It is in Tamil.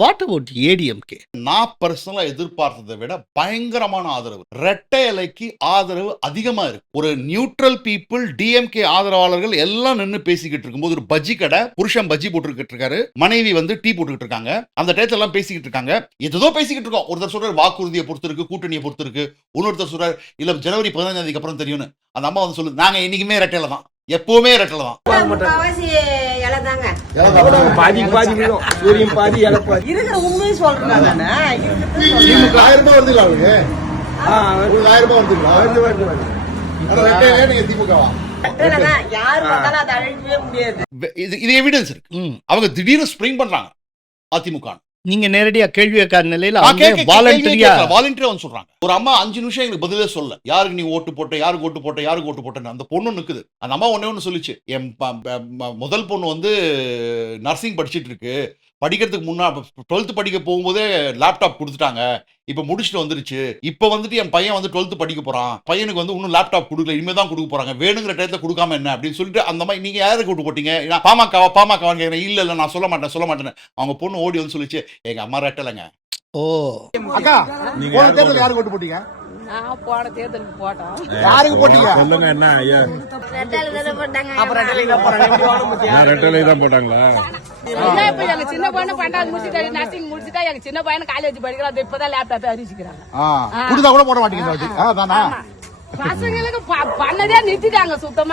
What about ADMK? நான் பர்சனலா எதிர்பார்த்ததை விட பயங்கரமான ஆதரவு. ரெட்டை இலைக்கு ஆதரவு அதிகமா இருக்கு. ஒரு நியூட்ரல் பீப்புள் டிஎம்கே ஆதரவாளர்கள் எல்லாம் நின்னு பேசிக்கிட்டு இருக்கும்போது ஒரு பஜ்ஜி கடை, புருஷன் பஜ்ஜி போட்டுக்கிட்டு இருக்காரு, மனைவி வந்து டீ போட்டுக்கிட்டு இருக்காங்க. அந்த டயத்துல எல்லாம் பேசிக்கிட்டு இருக்காங்க. ஏதோ பேசிக்கிட்டு இருக்கோம். ஒருத்தர் சொல்றாரு வாக்குறுதியை பொறுத்து இருக்கு, கூட்டணியை பொறுத்து இருக்கு. இன்னொருத்தர் சொல்றாரு இல்ல ஜனவரி 15 அப்புறம் தெரியும்னு. அந்த அம்மா வந்து சொல்லுது நாங்க இன்னைக்குமே ரெட்டையில தான், எப்பவுமே ரெட்டையில தான். இது எவிடன்ஸ் இருக்கு. அவங்க திடீர்னு ஸ்ப்ரிங் பண்றாங்க அதிமுக. நீங்க நேரடியா கேள்வி கேட்காத நிலையில வாலண்டரியா வந்து சொல்றாங்க. ஒரு அம்மா 5 நிமிஷம் எங்களுக்கு பதிலே சொல்ல. யாருக்கு நீ ஓட்டு போட்ட, யாருக்கு ஓட்டு போட்ட, யாருக்கு ஓட்டு போட்டேன்னு அந்த பொண்ணு நிக்குது. அந்த அம்மா ஒண்ணு சொல்லிச்சு, என் முதல் பொண்ணு வந்து நர்சிங் படிச்சிட்டு இருக்கு, படிக்கிறதுக்கு முன்னா 12th படிக்க போகும்போதே லேப்டாப் கொடுத்துட்டாங்க, இப்ப முடிச்சுட்டு வந்துருச்சு. இப்ப வந்துட்டு என் பையன் வந்து 12th படிக்க போறான், பையனுக்கு வந்து இன்னும் லேப்டாப் கொடுக்கல, இனிமே தான் கொடுக்க போறாங்க, வேணுங்கிற டயத்துல கொடுக்காம என்ன அப்படின்னு சொல்லிட்டு அந்த மாதிரி நீங்க யாருக்கு ஓட்டு போட்டீங்க, பாமகவான்னு கேட்கிறேன். இல்ல நான் சொல்ல மாட்டேன். அவங்க பொண்ணு ஓடி வந்து சொல்லிச்சு எங்க அம்மா ரெட்டலைங்க. ஓ அக்கா, போன தேர்தல் யாருக்கு ஓட்டு போட்டீங்க? போன தேர்தலுக்கு போட்டோம். யாருக்கு போட்டீங்க சொல்லுங்க. என்ன ஐயா ரெட்டலை தான் போட்டாங்களா? இப்ப எங்க சின்ன பையனு 12th முடிச்சுட்டு நர்சிங் முடிச்சுட்டா எங்க சின்ன பையன் காலேஜ் படிக்கிறான், இப்பதான் லேப்டாப் அறிவிச்சுக்கிறாங்க. குடுத்தா கூட போட மாட்டீங்க. பசங்களுக்கு பண்ணதே நிறுத்திட்டாங்க சுத்தமா.